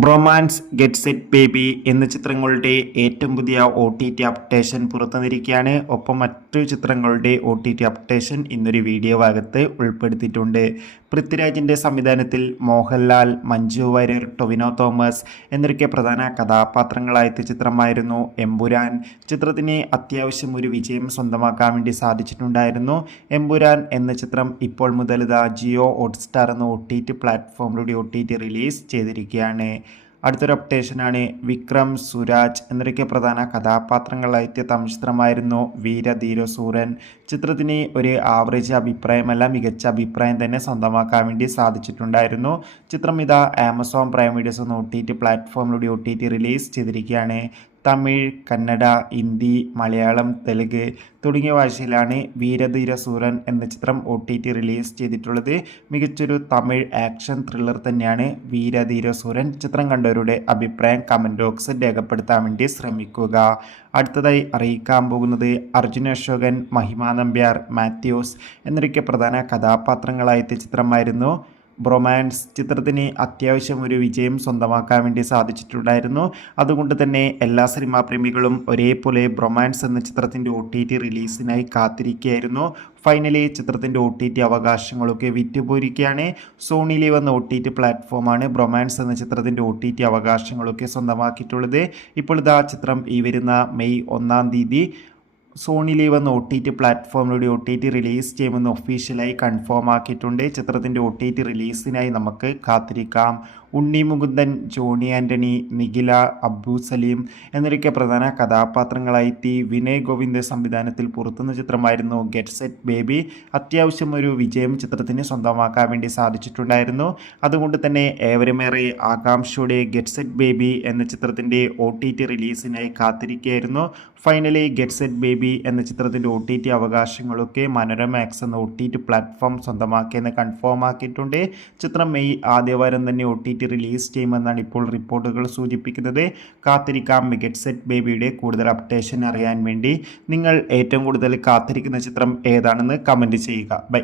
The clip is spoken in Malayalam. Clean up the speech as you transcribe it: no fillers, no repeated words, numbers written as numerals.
ബ്രൊമാൻസ്, ഗെറ്റ് സെറ്റ് ബേബി എന്ന ചിത്രങ്ങളുടെ ഏറ്റവും പുതിയ OTT അപ്ഡേഷൻ പുറത്തുവന്നിരിക്കുകയാണ്. ഒപ്പം മറ്റു ചിത്രങ്ങളുടെ OTT അപ്ഡേഷൻ ഇന്നൊരു വീഡിയോ ഭാഗത്ത് ഉൾപ്പെടുത്തിയിട്ടുണ്ട്. പൃഥ്വിരാജിൻ്റെ സംവിധാനത്തിൽ മോഹൻലാൽ, മഞ്ജു വാര്യർ, ടൊവിനോ തോമസ് എന്നൊക്കെ പ്രധാന കഥാപാത്രങ്ങളായ ചിത്രമായിരുന്നു എമ്പുരാൻ. ചിത്രത്തിന് അത്യാവശ്യം ഒരു വിജയം സ്വന്തമാക്കാൻ വേണ്ടി സാധിച്ചിട്ടുണ്ടായിരുന്നു. എമ്പുരാൻ എന്ന ചിത്രം ഇപ്പോൾ മുതൽ ജിയോ ഹോട്ട്സ്റ്റാർ എന്ന OTT പ്ലാറ്റ്ഫോമിലൂടെ OTT റിലീസ് ചെയ്തിരിക്കുകയാണ്. അടുത്തൊരു അപ്ഡേഷനാണ് വിക്രം, സുരാജ് എന്നൊക്കെ പ്രധാന കഥാപാത്രങ്ങളായ തമിഴ് ചിത്രമായിരുന്നു വീരധീരസൂരൻ. ചിത്രത്തിന് ഒരു ആവറേജ് അഭിപ്രായമല്ല, മികച്ച അഭിപ്രായം തന്നെ സ്വന്തമാക്കാൻ വേണ്ടി സാധിച്ചിട്ടുണ്ടായിരുന്നു. ചിത്രം ഇതാ ആമസോൺ പ്രൈം വീഡിയോസ് എന്ന OTT പ്ലാറ്റ്ഫോമിലൂടെ OTT റിലീസ് ചെയ്തിരിക്കുകയാണ്. തമിഴ്, കന്നഡ, ഹിന്ദി, മലയാളം, തെലുങ്ക് തുടങ്ങിയ ഭാഷയിലാണ് വീരധീരസൂരൻ എന്ന ചിത്രം OTT റിലീസ് ചെയ്തിട്ടുള്ളത്. മികച്ചൊരു തമിഴ് ആക്ഷൻ ത്രില്ലർ തന്നെയാണ് വീരധീരസൂരൻ. ചിത്രം കണ്ടവരുടെ അഭിപ്രായം കമൻറ്റ് ബോക്സിൽ രേഖപ്പെടുത്താൻ വേണ്ടി ശ്രമിക്കുക. അടുത്തതായി അറിയിക്കാൻ പോകുന്നത് അർജുൻ അശോകൻ, മഹിമ നമ്പ്യാർ, മാത്യൂസ് എന്നൊക്കെ പ്രധാന കഥാപാത്രങ്ങളായ ചിത്രമായിരുന്നു ബ്രൊമാൻസ്. ചിത്രത്തിന് അത്യാവശ്യം ഒരു വിജയം സ്വന്തമാക്കാൻ വേണ്ടി സാധിച്ചിട്ടുണ്ടായിരുന്നു. അതുകൊണ്ട് തന്നെ എല്ലാ സിനിമാ പ്രേമികളും ഒരേപോലെ ബ്രൊമാൻസ് എന്ന ചിത്രത്തിൻ്റെ OTT റിലീസിനായി കാത്തിരിക്കുകയായിരുന്നു. ഫൈനലി ചിത്രത്തിൻ്റെ OTT അവകാശങ്ങളൊക്കെ വിറ്റുപോയിരിക്കുകയാണ്. സോണി ലീവ് എന്ന OTT പ്ലാറ്റ്ഫോമാണ് ബ്രൊമാൻസ് എന്ന ചിത്രത്തിൻ്റെ OTT അവകാശങ്ങളൊക്കെ സ്വന്തമാക്കിയിട്ടുള്ളത്. ഇപ്പോൾ ഇതാ ചിത്രം ഈ വരുന്ന മെയ് 1 തീയതി സോണി ലീവ് എന്ന OTT പ്ലാറ്റ്ഫോമിലൂടെ OTT റിലീസ് ചെയ്യുമെന്ന് ഒഫീഷ്യലായി കൺഫേം ആക്കിയിട്ടുണ്ട്. ചിത്രത്തിൻ്റെ OTT റിലീസിനായി നമുക്ക് കാത്തിരിക്കാം. ഉണ്ണി മുകുന്ദൻ, ജോണി ആൻ്റണി, നിഖില, അബ്ബു സലീം എന്നൊക്കെ പ്രധാന കഥാപാത്രങ്ങളായി വിനയ് ഗോവിന്ദ് സംവിധാനത്തിൽ പുറത്തുന്ന ചിത്രമായിരുന്നു ഗെറ്റ് സെറ്റ് ബേബി. അത്യാവശ്യം ഒരു വിജയം ചിത്രത്തിന് സ്വന്തമാക്കാൻ വേണ്ടി സാധിച്ചിട്ടുണ്ടായിരുന്നു. അതുകൊണ്ട് തന്നെ ഏവരുമേറെ ആകാംക്ഷയോടെ ഗെറ്റ് സെറ്റ് ബേബി എന്ന ചിത്രത്തിൻ്റെ OTT റിലീസിനായി കാത്തിരിക്കുകയായിരുന്നു. ഫൈനലി ഗെറ്റ് സെറ്റ് ബേബി എന്ന ചിത്രത്തിൻ്റെ OTT അവകാശങ്ങളൊക്കെ മനോരമാക്സ് എന്ന OTT പ്ലാറ്റ്ഫോം സ്വന്തമാക്കിയെന്ന് കൺഫേം ആക്കിയിട്ടുണ്ട്. ചിത്രം മെയ് ആദ്യവാരം തന്നെ OTT റിലീസ് ചെയ്യുമെന്നാണ് ഇപ്പോൾ റിപ്പോർട്ടുകൾ സൂചിപ്പിക്കുന്നത്. കാത്തിരിക്കാം ഗെറ്റ് സെറ്റ് ബേബിയുടെ കൂടുതൽ അപ്ഡേഷൻ അറിയാൻ വേണ്ടി. നിങ്ങൾ ഏറ്റവും കൂടുതൽ കാത്തിരിക്കുന്ന ചിത്രം ഏതാണെന്ന് കമൻറ്റ് ചെയ്യുക. ബൈ.